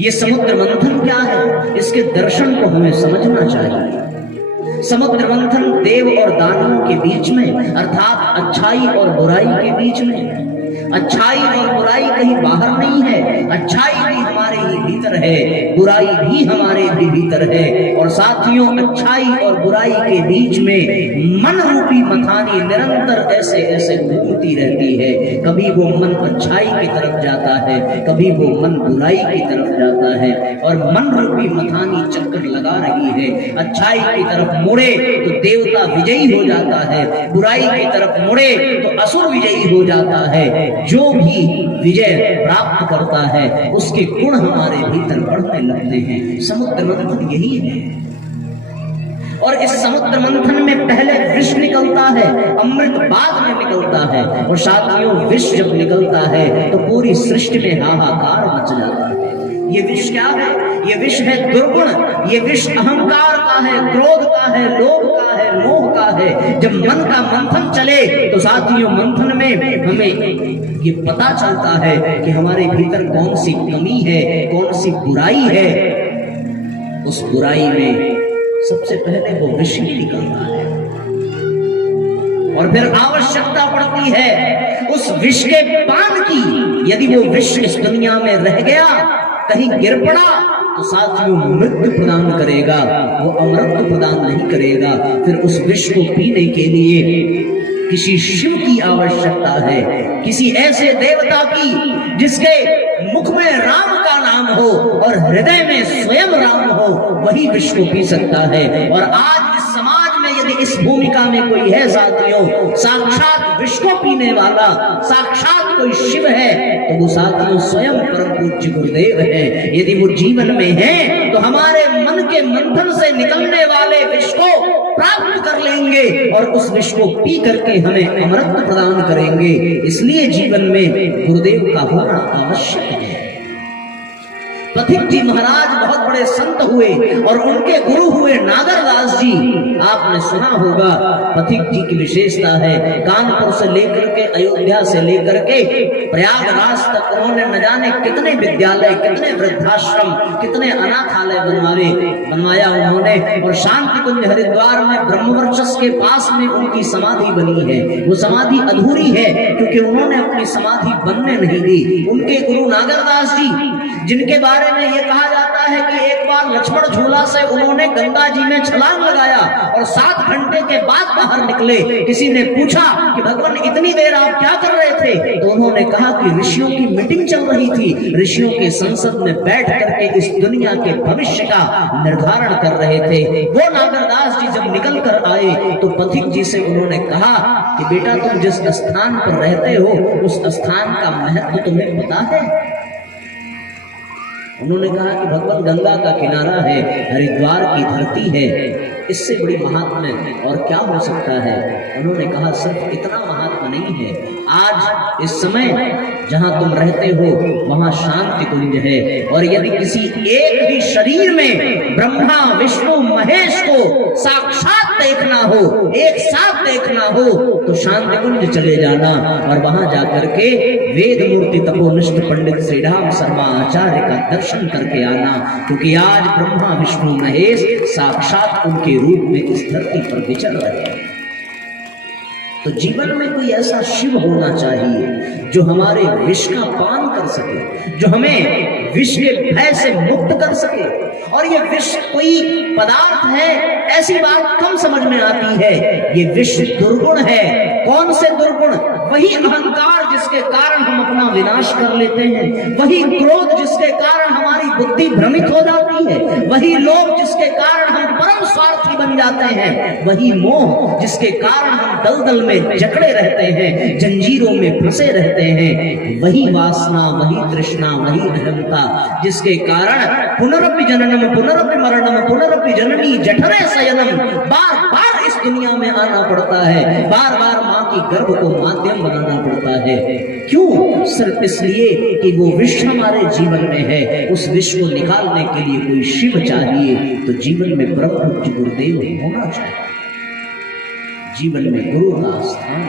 ये समुद्र मंथन क्या है, इसके दर्शन को हमें समझना चाहिए। समुद्र मंथन देव और दानवों के बीच में, अर्थात अच्छाई और बुराई के बीच में। अच्छाई और बुराई कहीं बाहर नहीं है, अच्छाई भी हमारे ही भीतर है, बुराई भी हमारे भी भीतर है। और साथियों, अच्छाई और बुराई के बीच में मन रूपी मथानी निरंतर ऐसे ऐसे घूमती रहती है। कभी वो मन अच्छाई की तरफ जाता है, कभी वो मन बुराई की तरफ जाता है, और मन रूपी मथानी चक्कर लगा रही है। अच्छाई की तरफ मुड़े तो देवता विजयी हो जाता है, बुराई की तरफ मुड़े तो असुर विजयी हो जाता है। जो भी विजय प्राप्त करता है उसके गुण हमारे भीतर बढ़ने लगते हैं। समुद्र मंथन यही है। और इस समुद्र मंथन में पहले विष निकलता है, अमृत बाद में निकलता है। और साथियों, विष जब निकलता है तो पूरी सृष्टि में हाहाकार मच जाता है। ये विष क्या है? ये विष है दुर्गुण। ये विष अहंकार का है, क्रोध का है, लोभ का है, मोह का है। जब मन का मंथन चले तो साथियों, मंथन में हमें ये पता चलता है कि हमारे भीतर कौन सी कमी है, कौन सी बुराई है। उस बुराई में सबसे पहले वो विष ही निकलता है, और फिर आवश्यकता पड़ती है उस विष के पान की। यदि वो विष इस दुनिया में रह गया, कहीं गिर पड़ा, तो साथियों मृत्यु प्रदान करेगा, वो अमृत प्रदान नहीं करेगा। फिर उस विष को पीने के लिए किसी शिव की आवश्यकता है, किसी ऐसे देवता की जिसके मुख में राम का नाम हो और हृदय में स्वयं राम हो, वही विष को पी सकता है। और आज इस समाज में यदि इस भूमिका में कोई है साथियों, साक्षात विष को पीने वाला, साक्षात कोई शिव है, तो वो साथियों स्वयं परम पूज्य गुरुदेव है। यदि वो जीवन में है तो हमारे मन के मंथन से निकलने वाले विष को प्राप्त कर लेंगे और उस विष को पी करके हमें अमृत प्रदान करेंगे। इसलिए जीवन में गुरुदेव का होना आवश्यक है। पथिक जी महाराज बहुत बड़े संत हुए और उनके गुरु हुए नागरदास जी। आपने सुना होगा, पथिक जी की विशेषता है, कानपुर से लेकर के, अयोध्या से लेकर के प्रयागराज तक उन्होंने न जाने कितने विद्यालय, कितने वृद्धाश्रम, कितने अनाथालय बनवाया उन्होंने। और शांति कुंज हरिद्वार में ब्रह्मवर्चस्व के पास में उनकी समाधि बनी है। वो समाधि अधूरी है क्योंकि उन्होंने अपनी समाधि बनने नहीं दी। उनके गुरु नागरदास जी, जिनके बारे में यह कहा जाता है कि एक बार लक्ष्मण झूला से उन्होंने गंगा जी में छलांग लगाया और 7 घंटे के बाद बाहर निकले। किसी ने पूछा कि भगवान इतनी देर आप क्या कर रहे थे? तो उन्होंने कहा कि ऋषियों की मीटिंग चल रही थी, ऋषियों के संसद में बैठ करके इस दुनिया के भविष्य का निर्धारण कर रहे थे। वो नागरदास जी जब निकल कर आए तो पथिक जी से उन्होंने कहा कि बेटा, तुम जिस स्थान पर रहते हो उस स्थान का महत्व तुम्हें पता है? उन्होंने कहा कि भगवान, गंगा का किनारा है, हरिद्वार की धरती है, इससे बड़ी महात्म्य और क्या हो सकता है? उन्होंने कहा सिर्फ इतना महात्म्य नहीं है, आज इस समय जहां तुम रहते हो वहां शांति कुंज है। और यदि किसी एक भी शरीर में ब्रह्मा विष्णु महेश को साक्षात देखना हो, एक साथ देखना हो, तो शांति कुंज चले जाना और वहां जाकर के वेद मूर्ति तपोनिष्ठ पंडित श्री राम शर्मा आचार्य का दर्शन करके आना, क्योंकि आज ब्रह्मा विष्णु महेश साक्षात उनके रूप में इस धरती पर विचर रहे हैं। तो जीवन में कोई ऐसा शिव होना चाहिए जो हमारे विष का पान कर सके, जो हमें विष के भय से मुक्त कर सके। और ये विष कोई पदार्थ है ऐसी बात कम समझ में आती है। ये विष दुर्गुण है। कौन से दुर्गुण? वही अहंकार जिसके कारण हम अपना विनाश कर लेते हैं, वही क्रोध जिसके कारण हमारी बुद्धि भ्रमित हो जाती है, वही लोभ जिसके कारण हम परम स्वार्थी बन जाते हैं, वही मोह जिसके कारण हम दलदल में जकड़े रहते हैं, जंजीरों में फंसे रहते हैं, वही वासना, वही तृष्णा, वही अहंता जिसके कारण पुनरपि जननम पुनरपि मरणम पुनरपि जननी जठरे शयनम, बार बार इस दुनिया में आना पड़ता है, बार बार माँ की गर्भ को माध्यम बनाना पड़ता है। क्यों? सिर्फ इसलिए कि वो विष हमारे जीवन में है। उस विष को निकालने के लिए कोई शिव चाहिए, तो जीवन में ब्रह्म गुरुदेव होना चाहिए। जीवन में गुरु का स्थान,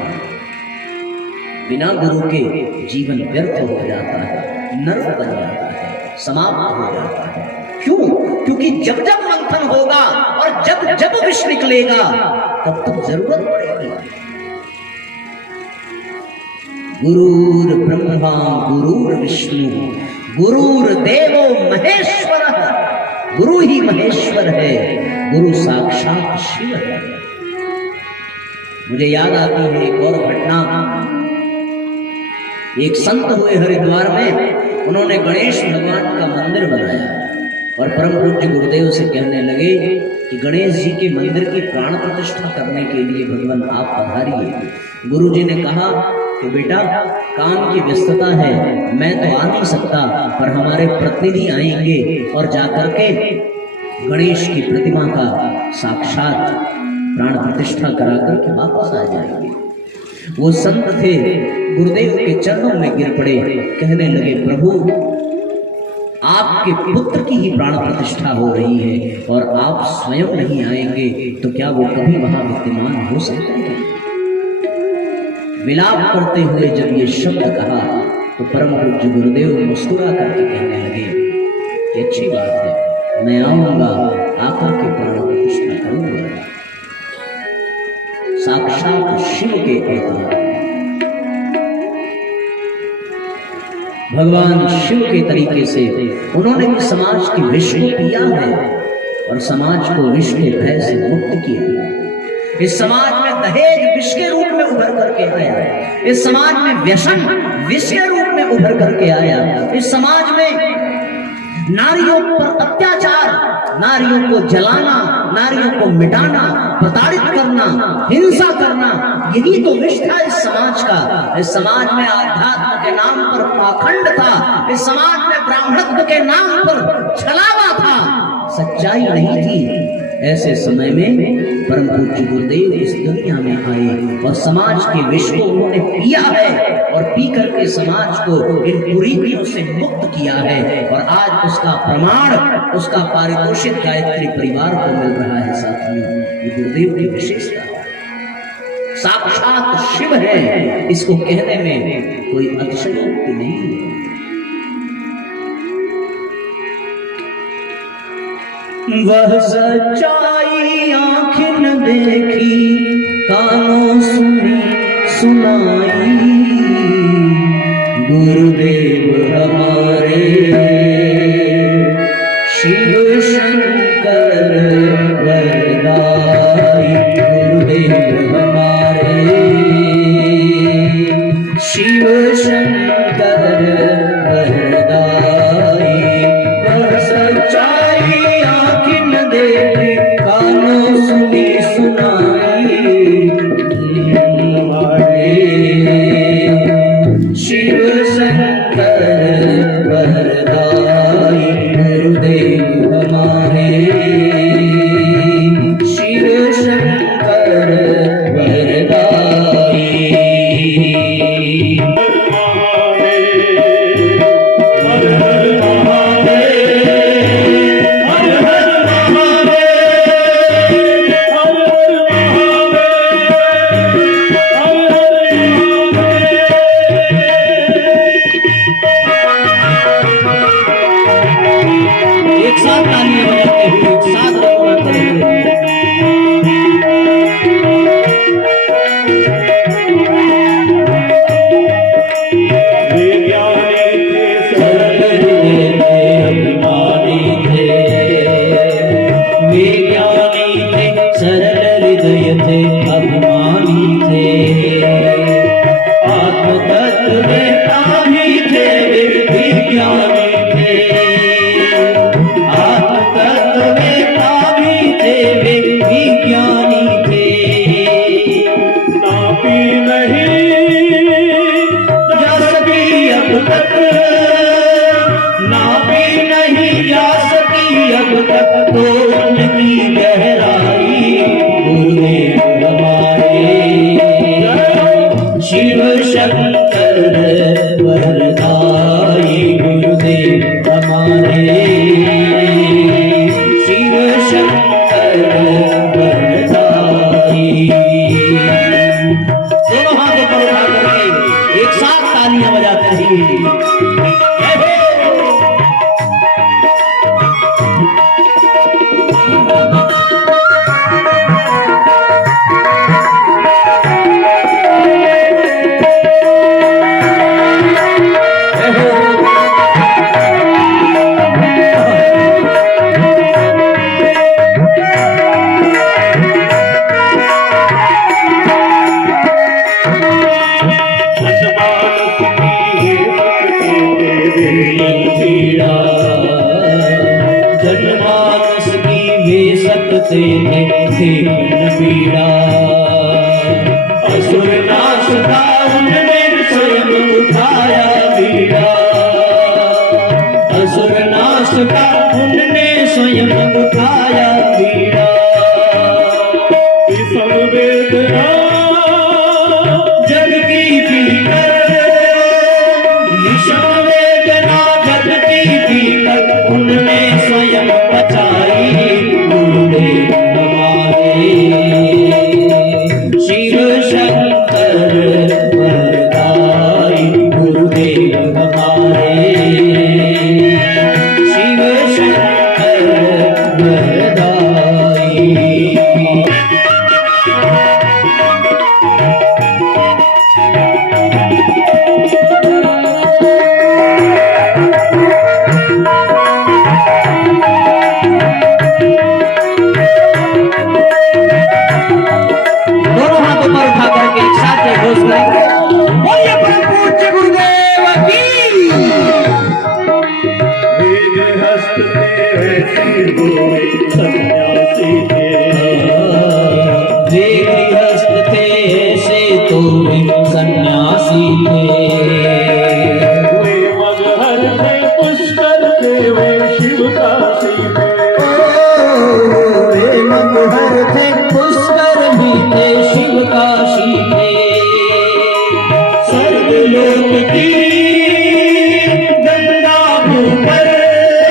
बिना गुरु के जीवन व्यर्थ हो जाता है, नर्क बन जाता है। समाप्त हो जाता है। क्यों? क्योंकि जब जब मंथन होगा और जब जब विष निकलेगा तब तब जरूरत पड़ेगी। गुरुर ब्रह्मा गुरुर विष्णु गुरुर्देवो महेश्वर। गुरु ही महेश्वर है, गुरु साक्षात शिव है। मुझे याद आती है एक और घटना। एक संत हुए हरिद्वार में, उन्होंने गणेश भगवान का मंदिर बनाया और परम पूज्य गुरुदेव से कहने लगे कि गणेश जी के मंदिर की प्राण प्रतिष्ठा करने के लिए भगवान आप पधारिए। गुरु जी ने कहा कि बेटा काम की व्यस्तता है, मैं तो आ नहीं सकता, पर हमारे प्रतिनिधि आएंगे और जाकर के गणेश की प्रतिमा का साक्षात प्राण प्रतिष्ठा करा करके वापस आ जाएंगे। वो संत थे, गुरुदेव के चरणों में गिर पड़े, कहने लगे प्रभु आपके पुत्र की ही प्राण प्रतिष्ठा हो रही है और आप स्वयं नहीं आएंगे तो क्या वो कभी वहां विद्यमान हो सकते हैं? विलाप करते हुए जब ये शब्द कहा तो परम पूज्य गुरुदेव मुस्कुरा करके कहने लगे कि अच्छी बात है, मैं आऊंगा, आकर के प्राण प्रतिष्ठा करूंगा। साक्षात शिव के अवतार भगवान शिव के तरीके से उन्होंने भी समाज की विष को पिया है और समाज को विष के भय से मुक्त किया है। इस समाज में दहेज विष के रूप में उभर करके आया, इस समाज में व्यसन विष के रूप में उभर करके आया, इस समाज में नारियों पर अत्याचार, नारियों को जलाना, नारियों को मिटाना, प्रताड़ित करना, हिंसा करना, यही तो विष था इस समाज का। इस समाज में आध्यात्म के नाम पर पाखंड था, इस समाज में ब्राह्मणत्व के नाम पर छलावा था, सच्चाई नहीं थी। ऐसे समय में परम पूज्य गुरुदेव इस दुनिया में आए और समाज के विष को उन्होंने पिया है और पी करके समाज को इन कुरीतियों से मुक्त किया है और आज उसका प्रमाण, उसका पारितोषिक गायत्री परिवार को मिल रहा है। साथियों, ये गुरुदेव की विशेषता है, साक्षात शिव है, इसको कहने में कोई अतिशयोक्ति नहीं है। वह सच्चाई आँखें न देखी, कानों सुनी सुनाई, गुरुदेव हमारे शिव शंकर वरदाई, गुरुदेव हमारे शिव शंकर वरदाई। वह सच्चाई आँखें न देखी, कानों सुनी सुनाई, शिव शंकर वरदाई, गुरुदेव हमारे शिव शंकर वरदाई। एक साथ तालियां बजाते हुए, एक साथ रघुनाथ हुए। तो उनकी गहराई, गुरुदेव हमारे शिव शंकर वरदाई, गुरुदेव हमारे शिव शंकर वरदाई। दोनों हाथों पर उठा करके एक साथ तालियां बजाते रहिए। बसे थे मन पीड़ा। असुर नाश का उनने स्वयं उठाया बीड़ा। असुर नाश का उनने स्वयं उठाया बीड़ा। सब वेदना जग की भीतर, विषम वेदना जग की भीतर उनने स्वयं बचाई। गुरुदेव हमारे शिव शंकर वरदाई। गुरुदेव हमारे शिव शंकर वरदाई। सन्यासी थे, वे गृहस्थ थे ऐसे तो वे सन्यासी थे। वे मगहर थे पुष्कर थे वे शिव काशी थे। वे मगहर थे पुष्कर भी थे शिव काशी थे। स्वर्गलोक की गंगा भूपर,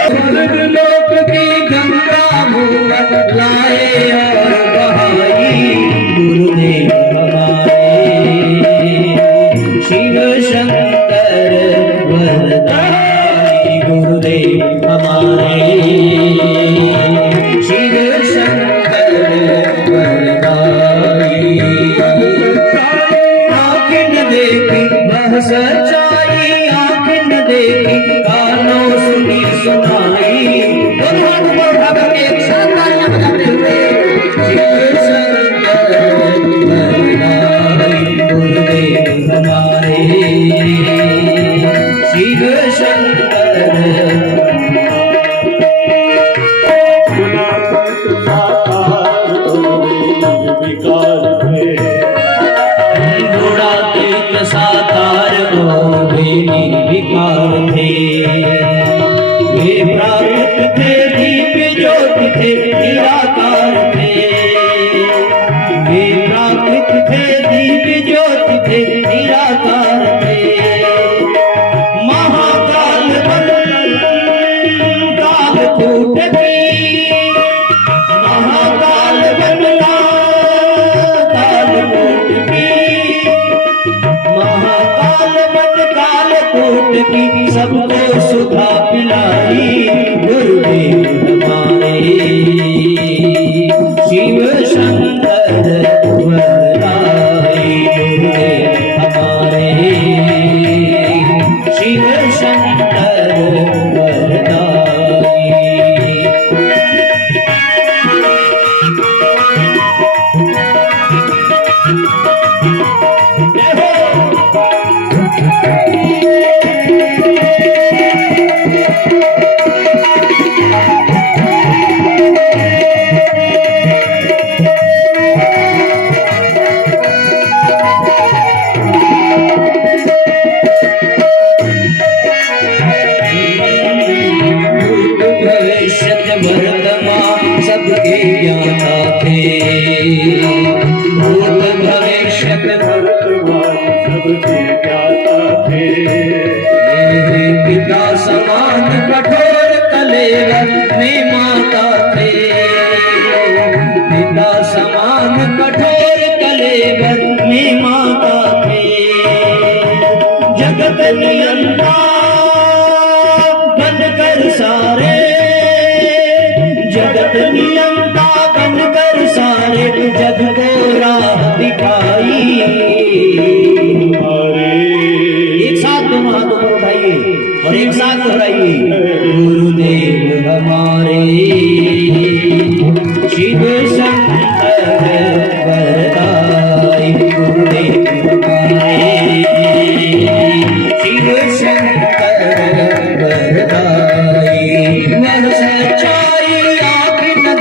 स्वर्गलोक की गंगा भूपर लाए और बहाई। गुरुदेव हमारे शिव शंकर वरदाई। गुरुदेव हमारे शिव शंकर वरदाई। आँखें न देखी वह सच्चाई, आँखें न देखी कानों सुनी सुनाई। एक साथ तालियां बजाते हुए शिव शंकर वरदाई। गुरुदेव हमारे शिव शंकर विकार थे। गुणातीत साकार और वे निर्विकार थे। वे प्राकृत थे दिव्य ज्योति थे निराकार थे। वे प्राकृत थे दिव्य ज्योति थे निराकार थे। महाकाल बन काल कूट की, महाकाल बन काल कूट की, महाकाल बन काल कूट की सबको सुधा पिलाई। गुरुदेव हमारे शिव शंकर वरदाई। गुरुदेव हमारे शिव शंकर वरदाई। वर्तमान सबके ज्ञाता थे। भूत भविष्य वर्तमान सबके ज्ञाता थे। ये पिता समान कठोर कलेवर में माता थे। पिता समान कठोर कलेवर में माता थे। जगत नियंता बनकर सारे, जगत नियंता बनकर सारे जग को राह दिखाई। एक साथ दोनों हाथों पर उठाइए और एक साथ दोहराइए। गुरुदेव हमारे शिव शंकर वरदाई। गुरुदेव हमारे शिव शंकर वरदाई। वह सच्चाई आँख न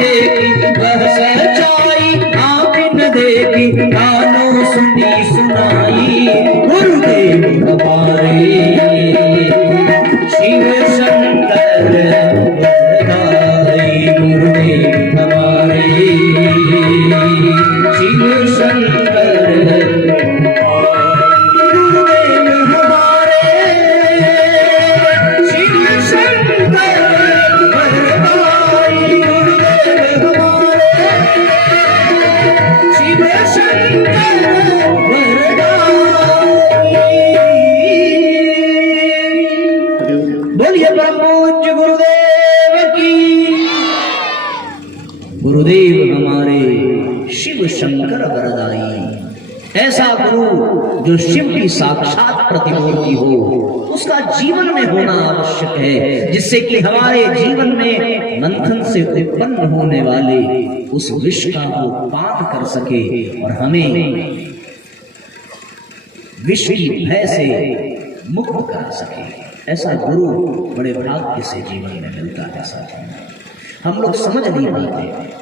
गुरुदेव हमारे शिव शंकर वरदाई। ऐसा गुरु जो शिव की साक्षात प्रतिमूर्ति हो, उसका जीवन में होना आवश्यक है, जिससे कि हमारे जीवन में मंथन से उत्पन्न होने वाले उस विष का वो पान कर सके और हमें विष की भय से मुक्त करा सके। ऐसा गुरु बड़े भाग्य से जीवन में मिलता है साथियों। हम लोग समझ नहीं पाते,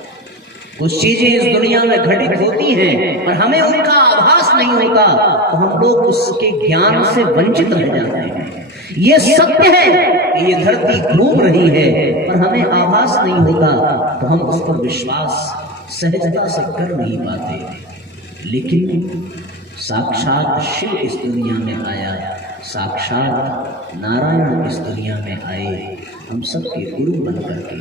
कुछ चीजें इस दुनिया में घटित होती हैं और हमें उनका आभास नहीं होता, तो हम लोग उसके ज्ञान से वंचित रह जाते हैं। ये सत्य है कि ये धरती घूम रही है, पर हमें आभास नहीं होता, तो हम उस पर विश्वास सहजता से कर नहीं पाते। लेकिन साक्षात शिव इस दुनिया में आया, साक्षात नारायण इस दुनिया में आए, हम सबके गुरु बन करके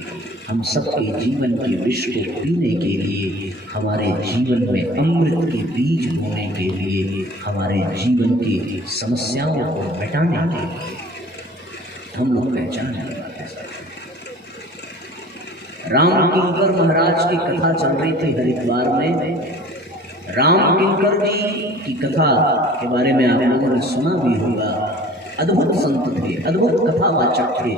हम सबके जीवन के विष को पीने के लिए, हमारे जीवन में अमृत के बीज बोने के लिए, हमारे जीवन की समस्याओं को मिटाने के लिए हम लोग पहचान नहीं पाते। राम किंकर महाराज की कथा चल रही थी हरिद्वार में। राम किंकर जी की कथा के बारे में आप लोगों ने सुना भी होगा। अद्भुत संत थे, अद्भुत कथावाचक थे।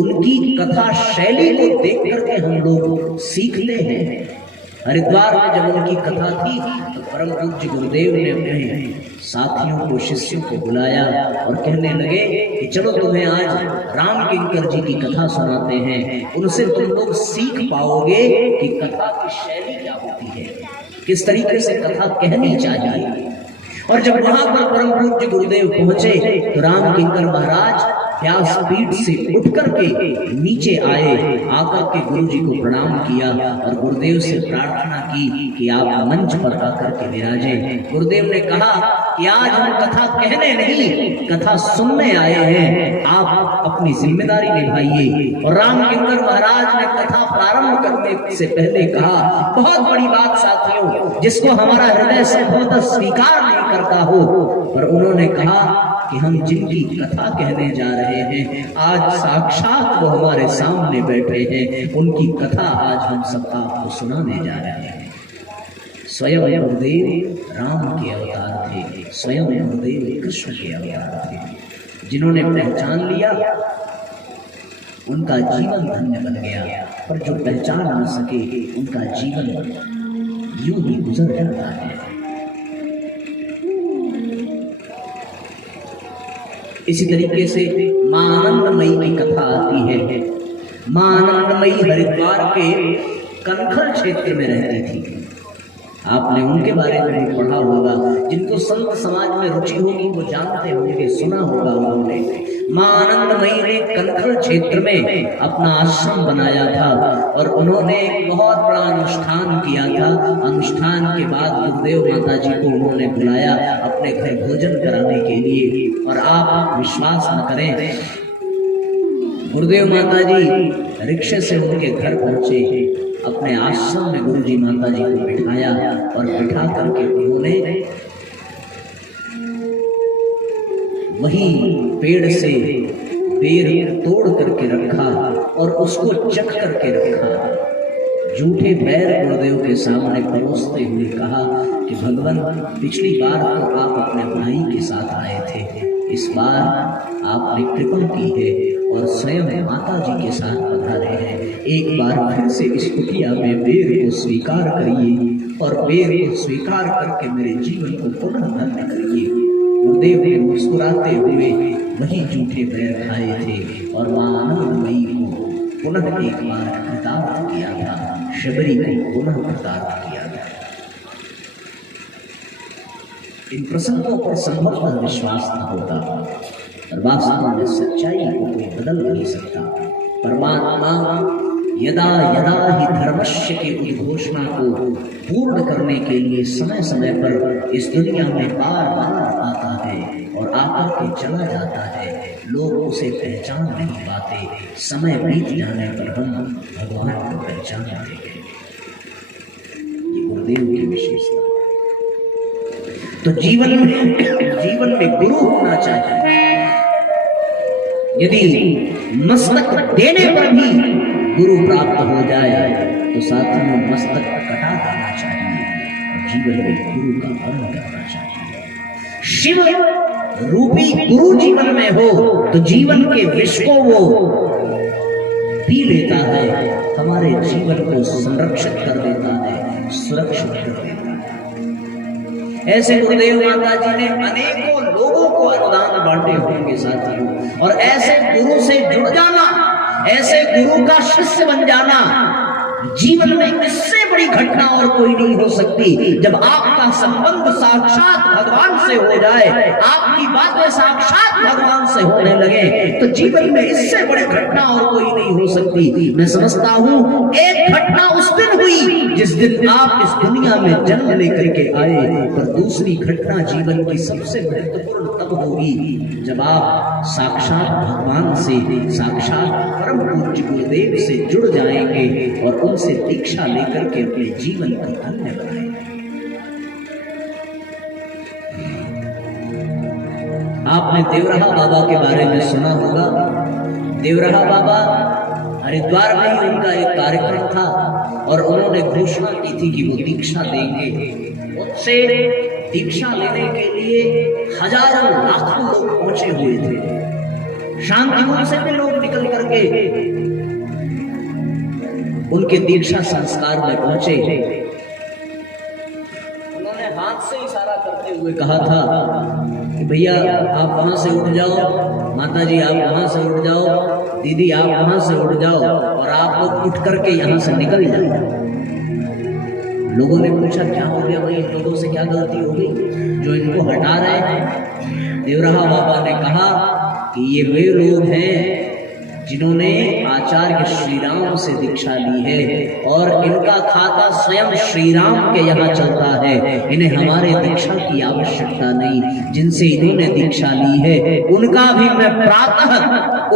उनकी कथा शैली को देख करके हम लोग सीखते हैं। हरिद्वार में जब उनकी कथा थी तो परम पूज्य गुरुदेव ने अपने साथियों को, शिष्यों को बुलाया और कहने लगे कि चलो तुम्हें आज राम किंकर जी की कथा सुनाते हैं, उनसे तुम लोग सीख पाओगे कि कथा की शैली क्या होती है, किस तरीके से कथा कहनी चाहिए। और जब वहां पर परम पूज्य गुरुदेव पहुंचे तो राम किंकर महाराज व्यासपीठ से उठ करके नीचे आए, आकर के गुरु जी को प्रणाम किया और गुरुदेव से प्रार्थना की कि आप मंच पर आकर के विराजें। गुरुदेव ने कहा कि आज हम कथा कहने नहीं, कथा सुनने आए हैं, आप अपनी जिम्मेदारी निभाइए। और राम किंकर महाराज ने कथा प्रारंभ करने से पहले कहा, बहुत बड़ी बात साथियों, जिसको हमारा हृदय संभवतः स्वीकार नहीं करता हो, पर उन्होंने कहा कि हम जिनकी कथा कहने जा रहे हैं, आज साक्षात वो हमारे सामने बैठे हैं, उनकी कथा आज हम सब आपको सुनाने जा रहे हैं। स्वयं गुरुदेव राम के अवतार थे, स्वयं गुरुदेव कृष्ण के अवतार थे। जिन्होंने पहचान लिया उनका जीवन धन्य बन गया, पर जो पहचान न सके उनका जीवन यूं ही गुजर जाता है। इसी तरीके से मां आनंदमयी की कथा आती है। मां आनंदमयी हरिद्वार के कनखल क्षेत्र में रहती थी। आपने उनके बारे में भी पढ़ा होगा, जिनको संत समाज में रुचि होगी वो जानते होंगे, सुना होगा उन्होंने। मां आनंदमयी ने कनखल क्षेत्र में अपना आश्रम बनाया था और उन्होंने एक बहुत बड़ा अनुष्ठान किया था। अनुष्ठान के बाद गुरुदेव माता जी को उन्होंने बुलाया अपने घर भोजन कराने के लिए। और आप विश्वास न करें, गुरुदेव माता जी रिक्शे से उनके घर पहुंचे, अपने आश्रम में गुरुजी माता जी को बिठाया और बिठा करके उन्होंने वही पेड़ से बेर तोड़ करके रखा और उसको चख करके रखा। झूठे पैर गुरुदेव के सामने परोसते हुए कहा कि भगवान, पिछली बार तो आप अपने भाई के साथ आए थे, इस बार आपने कृपा की है और स्वयं माता जी के साथ पधारे हैं। एक बार फिर से इस कुटिया में बेर को स्वीकार करिए और बेर को स्वीकार करके मेरे जीवन को पुनः धन्य करिए। गुरुदेव ने मुस्कुराते हुए वही झूठे पैर खाए थे और मां आनंदमयी को पुनः एक बार कृतार्थ किया था, शबरी को पुनः कृतार्थ किया था। इन प्रसंगों पर संभवतः विश्वास न होता और वास्तव में सच्चाई को कोई बदल नहीं सकता। परमात्मा यदा यदा ही धर्मस्य के उद्घोषणा को पूर्ण करने के लिए समय समय पर इस दुनिया में बार बार आता है और आकर के चला जाता है। लोग उसे पहचान नहीं पाते, समय बीत जाने पर हम भगवान को पहचान लेंगे। ये गुरुदेव की विशेषता। तो जीवन में गुरु होना चाहिए। यदि मस्तक देने पर भी गुरु प्राप्त हो जाए तो साथियों मस्तक कटा देना चाहिए और जीवन में गुरु का वर्ण करना चाहिए। शिव रूपी गुरु जीवन में हो तो जीवन के विष को वो पी लेता है, हमारे जीवन को संरक्षित कर देता है, सुरक्षित कर देता है। ऐसे गुरुदेव माता जी ने अनेकों लोगों को अनुदान बांटे होंगे साथियों, और ऐसे गुरु से जुड़ जाना, ऐसे गुरु का शिष्य बन जाना, जीवन में इससे बड़ी घटना और कोई नहीं हो सकती। जब आपका संबंध साक्षात भगवान से हो जाए, आपकी बातें साक्षात भगवान से होने लगे, तो जीवन में इससे बड़ी घटना और कोई नहीं हो सकती। मैं समझता हूं एक घटना उस दिन हुई जिस दिन आप इस दुनिया में जन्म लेकर के आए, पर दूसरी घटना जीवन की सबसे महत्वपूर्ण तब होगी जब आप साक्षात भगवान से, साक्षात परम पूज्य गुरुदेव से जुड़ जाएंगे और उनसे दीक्षा लेकर के अपने जीवन को धन्य बनाएंगे। आपने देवराहा बाबा के बारे में सुना होगा। देवराहा बाबा हरिद्वार में ही उनका एक कार्यक्रम था और उन्होंने घोषणा की थी कि वो दीक्षा देंगे। उससे दीक्षा लेने के लिए हजारों लाखों लोग पहुंचे हुए थे। शांतिवन से भी लोग निकल करके उनके दीक्षा संस्कार में पहुंचे। उन्होंने हाथ से इशारा करते हुए कहा था कि भैया आप वहां से उठ जाओ, माता जी आप वहां से उठ जाओ, दीदी आप वहां से उठ जाओ और आप लोग उठ करके यहां से निकल जाओ। लोगों ने पूछा क्या हो गया भाई, इन लोगों से क्या गलती हो गई जो इनको हटा रहे हैं। देवराहा बाबा ने कहा कि ये वे लोग हैं जिन्होंने आचार्य श्री राम से दीक्षा ली है और इनका खाता स्वयं श्री राम के यहाँ चलता है, इन्हें हमारे दीक्षा की आवश्यकता नहीं। जिनसे इन्होंने दीक्षा ली है उनका भी मैं प्रातः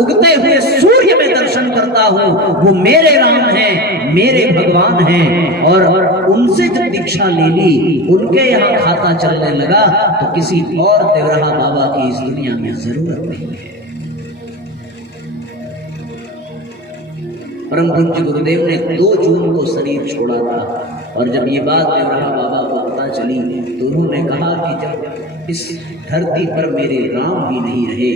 उगते हुए सूर्य में दर्शन करता हूँ, वो मेरे राम हैं, मेरे भगवान हैं। और उनसे जब दीक्षा ले ली, उनके यहाँ खाता चलने लगा, तो किसी और देवराहा बाबा की इस दुनिया में जरूरत नहीं है। परम पूज्य गुरुदेव ने 2 जून को शरीर छोड़ा था और जब ये बात देवराहा बाबा को पता चली तो उन्होंने कहा कि जब इस धरती पर मेरे राम भी नहीं रहे,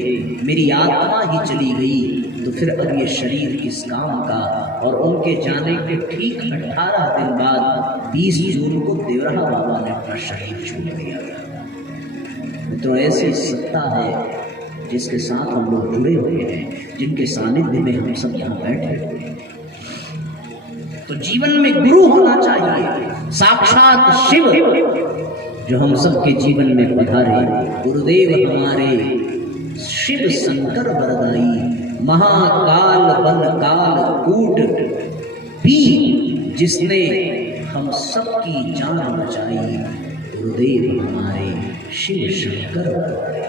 मेरी आत्मा ही चली गई, तो फिर अब ये शरीर किस काम का। और उनके जाने के ठीक 18 दिन बाद 20 जून को देवराहा बाबा ने अपना शरीर छोड़ दिया। तो ऐसी सत्ता है जिसके साथ हम लोग जुड़े हुए हैं, जिनके सानिध्य में हम सब यहाँ बैठे हुए हैं। तो जीवन में गुरु होना चाहिए, साक्षात शिव जो हम सबके जीवन में पधारे। गुरुदेव हमारे शिव शंकर वरदाई, महाकाल बन काल कूट पी, जिसने हम सबकी जान बचाई। गुरुदेव हमारे शिव शंकर वरदाई।